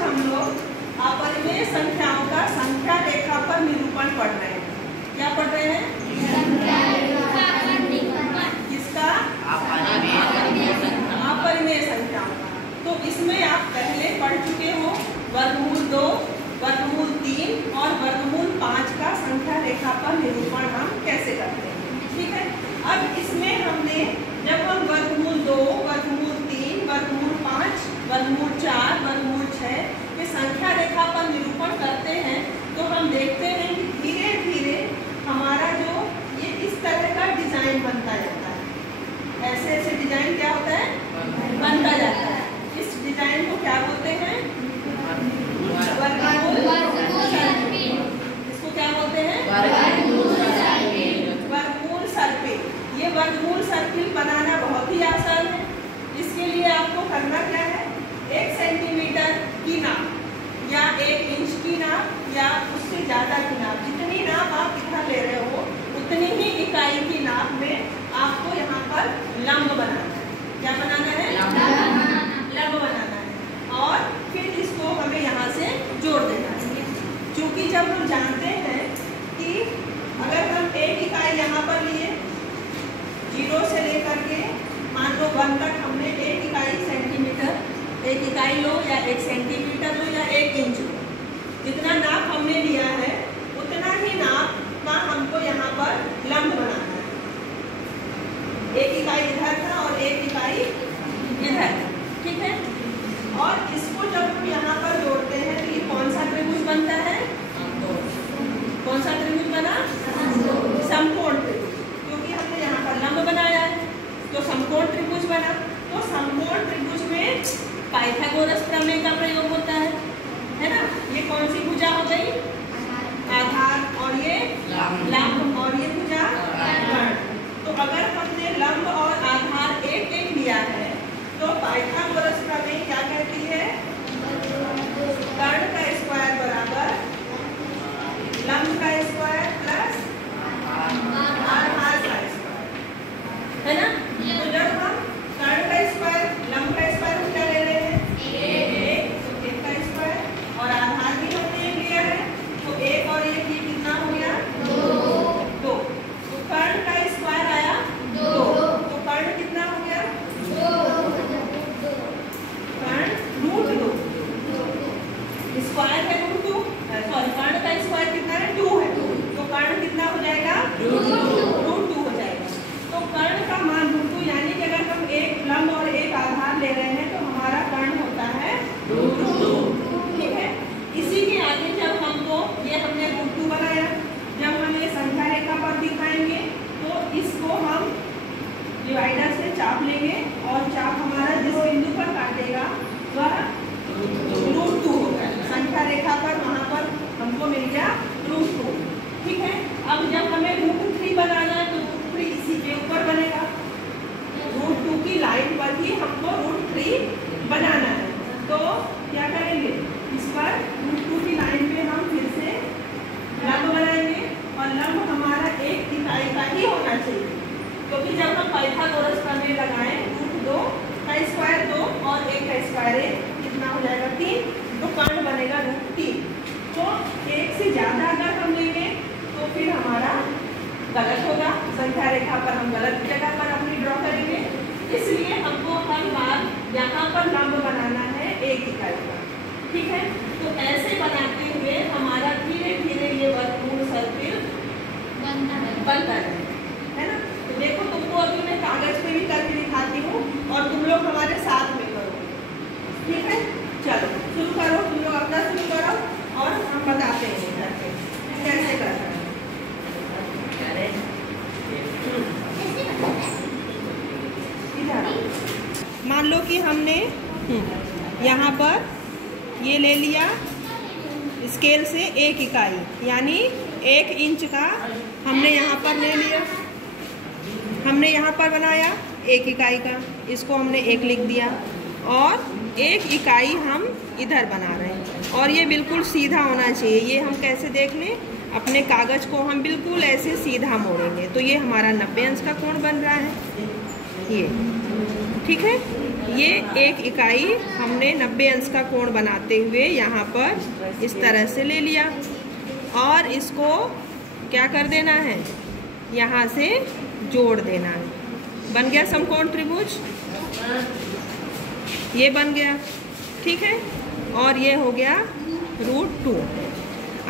हम लोग अपरिमेय संख्याओं का संख्या रेखा पर निरूपण पढ़ रहे हैं। क्या पढ़ रहे हैं? किसका? अपरिमेय संख्याओं का। तो इसमें आप पहले पढ़ चुके हो वर्गमूल 2, वर्गमूल 3 और वर्गमूल 5 का संख्या रेखा पर निरूपण हम कैसे करते हैं। ठीक है, अब इसमें हमने जब हम वर्गमूल 2, वर्गमूल 3, वर्गमूल 5, वर्गमूल 4, वर्गमूल 6 के संख्या रेखा पर निरूपण करते हैं तो हम देखते हैं कि धीरे धीरे हमारा जो ये इस तरह का डिजाइन बनता जाता है। ऐसे ऐसे डिजाइन क्या होता है? बनता जाता है। इस डिजाइन को क्या बोलते हैं? इसको क्या बोलते हैं? वर्गमूल सर्पिल। ये वर्गमूल सर्पिल बनाना बहुत ही आसान है। इसके लिए आपको करना क्या है? 1 सेंटीमीटर की नाप या 1 इंच की नाप या उससे ज़्यादा की नाप, जितनी नाप आप इधर ले रहे हो उतनी ही इकाई की नाप में आपको यहाँ पर लंब बनाना है। क्या बनाना है? लंब बनाना है। और फिर इसको हमें यहाँ से जोड़ देना है। क्योंकि जब हम जानते हैं कि अगर हम एक इकाई यहाँ पर लिए 0 से लेकर के मान लो 1 तक हमने एक इकाई सेंटीमीटर, एक इकाई लो या 1 सेंटीमीटर लो या 1 इंच लो, जितना नाप हमने लिया है उतना ही नाप का हमको यहाँ पर लंब बनाना है। एक इकाई इधर था और एक इकाई इधर, ठीक है। और इसको जब हम यहाँ पर जोड़ते हैं तो ये कौन सा त्रिभुज बनता है? कौन सा त्रिभुज बना? समकोण त्रिभुज, क्योंकि हमने यहाँ पर लंब बनाया है तो समकोण त्रिभुज बना। तो समकोण त्रिभुज में पाइथागोरस प्रमेय का प्रयोग होता है ना। ये कौन सी भुजा हो गई? आधार, और ये लंब, और ये भुजा कर्ण। तो अगर हमने लंब और आधार एक एक लिया है तो पाइथागोरस प्रमेय क्या कहती है? कर्ण का स्क्वायर बराबर लंब का स्क्वायर प्लस आधार का स्क्वायर, है ना। तो जब हम कर्ण का स्क्वायर, लंब का स्क्वायर हम क्या ले रहे हैं? 1 का स्क्वायर, और आधार भी हमने 1 लिया है तो 1 और 1 ये कितना हो गया? 2। तो कर्ण का स्क्वायर आया 2, तो कर्ण कितना हो गया? कर्ण √2, स्क्वायर है √2, सॉरी कर्ण का स्क्वायर कितना है? 2 है, तो कर्ण कितना हो जाएगा? √2 हो जाएगा। तो कर्ण का मान √2, यानी कि अगर हम एक लंब और एक आधार ले रहे हैं तो हमारा कर्ण होता है √2, ठीक है। इसी के आगे जब हमको ये हमने √2 बनाया, जब हम ये संख्या रेखा पर दिखाएंगे तो इसको हम डिवाइडर से चाप लेंगे और चाप हमारा जिस बिंदु पर काटेगा वह √2 होगा। संख्या रेखा पर वहाँ पर हमको मिल गया √2, ठीक है। अब जब हमें √3 बनाना है तो √3 इसी के ऊपर बनेगा। √2 की लाइन पर ही हमको √3 बनाना है। तो क्या करेंगे? इस पर √2 की लाइन पे हम फिर से लंब बनाएंगे, और लंब हमारा एक इकाई का ही होना चाहिए, क्योंकि जब हम पाइथागोरस प्रमेय लगाएं √2 का स्क्वायर 2 और 1 का स्क्वायर 1 कितना हो जाएगा? 3, तो कर्ण बनेगा √3। तो 1 से ज़्यादा अगर हम लेंगे तो फिर हमारा गलत होगा, संख्या रेखा पर हम गलत जगह पर अपनी ड्रॉ करेंगे। इसलिए हमको हर बार यहाँ पर लंब बनाना है 1 इकाई का, ठीक है। तो ऐसे बनाते हुए हमारा धीरे धीरे ये वर्गमूल सर्पिल बनता है ना। तो देखो, तुमको अभी मैं कागज पे भी करके दिखाती हूँ और तुम लोग हमारे साथ में करो, ठीक है। चलो शुरू करो, तुम लोग अपना शुरू करो और हम बताते हैं करके कैसे करना है। मान लो कि हमने यहाँ पर ये ले लिया स्केल से 1 इकाई, यानी 1 इंच का हमने यहाँ पर ले लिया, हमने यहाँ पर बनाया 1 इकाई का, इसको हमने 1 लिख दिया, और 1 इकाई हम इधर बना रहे हैं, और ये बिल्कुल सीधा होना चाहिए। ये हम कैसे देख लें? अपने कागज़ को हम बिल्कुल ऐसे सीधा मोड़ेंगे तो ये हमारा 90 अंश का कोण बन रहा है, ये ठीक है। ये एक इकाई हमने 90 अंश का कोण बनाते हुए यहाँ पर इस तरह से ले लिया और इसको क्या कर देना है, यहाँ से जोड़ देना है। बन गया समकोण त्रिभुज, ये बन गया, ठीक है। और ये हो गया √2।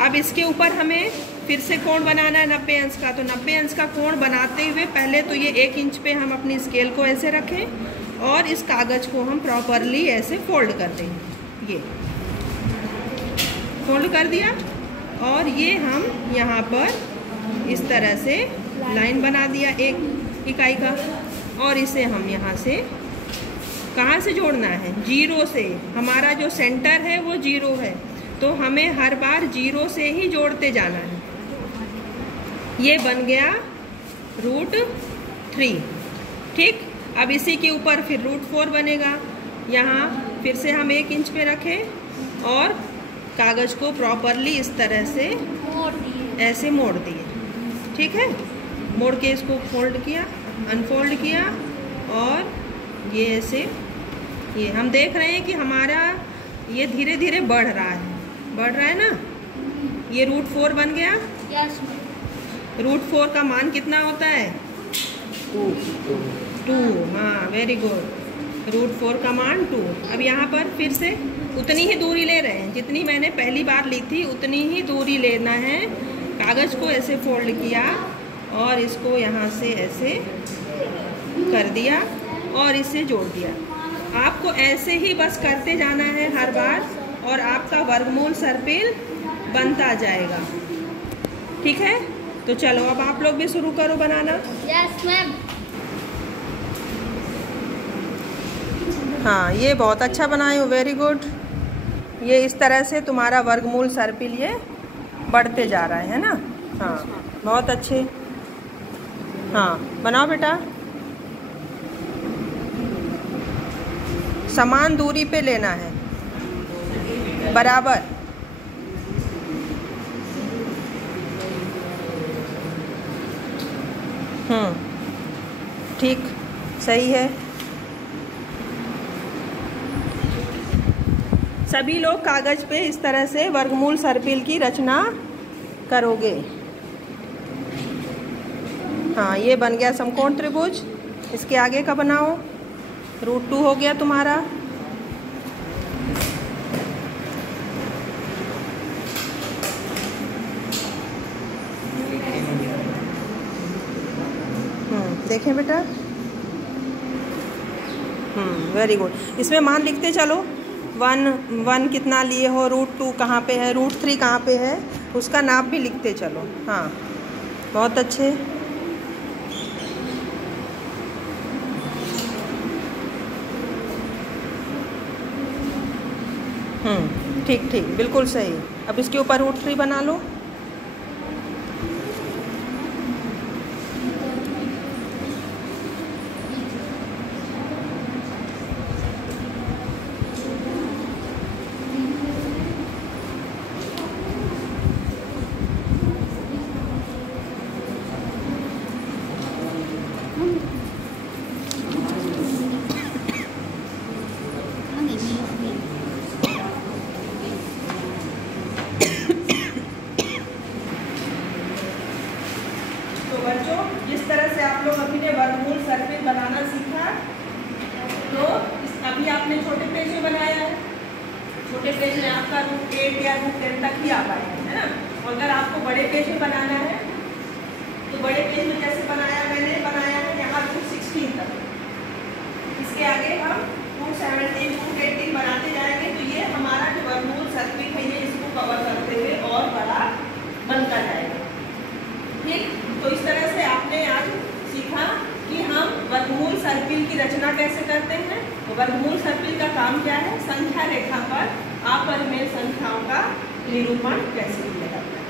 अब इसके ऊपर हमें फिर से कोण बनाना है 90 अंश का। तो 90 अंश का कोण बनाते हुए पहले तो ये 1 इंच पे हम अपनी स्केल को ऐसे रखें और इस कागज़ को हम प्रॉपरली ऐसे फोल्ड कर देंगे। ये फोल्ड कर दिया और ये हम यहाँ पर इस तरह से लाइन बना दिया एक इकाई का, और इसे हम यहाँ से कहाँ से जोड़ना है, 0 से। हमारा जो सेंटर है वो 0 है, तो हमें हर बार 0 से ही जोड़ते जाना है। ये बन गया √3, ठीक। अब इसी के ऊपर फिर √4 बनेगा। यहाँ फिर से हम 1 इंच पे रखें और कागज़ को प्रॉपरली इस तरह से ऐसे मोड़ दिए, ठीक है। मोड़ के इसको फोल्ड किया, अनफोल्ड किया और ये ऐसे, ये हम देख रहे हैं कि हमारा ये धीरे धीरे बढ़ रहा है ना। ये √4 बन गया। √4 का मान कितना होता है, 2। हाँ, वेरी गुड। √4 का मान 2। अब यहाँ पर फिर से उतनी ही दूरी ले रहे हैं जितनी मैंने पहली बार ली थी, उतनी ही दूरी लेना है। कागज़ को ऐसे फोल्ड किया और इसको यहाँ से ऐसे कर दिया और इसे जोड़ दिया। आपको ऐसे ही बस करते जाना है हर बार और आपका वर्गमूल सर्पिल बनता जाएगा, ठीक है। तो चलो अब आप लोग भी शुरू करो बनाना। Yes ma'am. हाँ, ये बहुत अच्छा बनाए हो, वेरी गुड। ये इस तरह से तुम्हारा वर्गमूल सर्पिल ये बढ़ते जा रहा है ना। हाँ, बहुत अच्छे। हाँ, बनाओ बेटा। समान दूरी पे लेना है, बराबर। ठीक, सही है। सभी लोग कागज़ पे इस तरह से वर्गमूल सर्पिल की रचना करोगे। हाँ, ये बन गया समकोण त्रिभुज। इसके आगे का बनाओ। √2 हो गया तुम्हारा। देखें बेटा। Very good. इसमें मान लिखते चलो। 1 कितना लिए हो, √2 कहाँ पे है, √3 कहाँ पे है, उसका नाप भी लिखते चलो। हाँ, बहुत अच्छे। ठीक ठीक, बिल्कुल सही। अब इसके ऊपर √3 बना लो। जिस तरह से आप लोग अभी ने वर्गमूल सर्पिल बनाना सीखा, तो अभी आपने छोटे पेज में बनाया है। छोटे पेज में आपका √8 या √10 तक ही आ पाएगा, है ना। और अगर आपको बड़े पेज में बनाना है तो बड़े पेज में जैसे मैंने बनाया है यहाँ √16 तक। इसके आगे हम √17, √18 बनाते जाएंगे, तो ये हमारा जो वर्गमूल सर्पिल है ये इसको कवर करते हुए और बड़ा बनता जाएगा, ठीक। तो इस तरह से आपने आज सीखा कि हम वर्गमूल सर्पिल की रचना कैसे करते हैं। तो वर्गमूल सर्पिल का काम क्या है, संख्या रेखा पर अपरिमेय संख्याओं का निरूपण कैसे किया जाता है।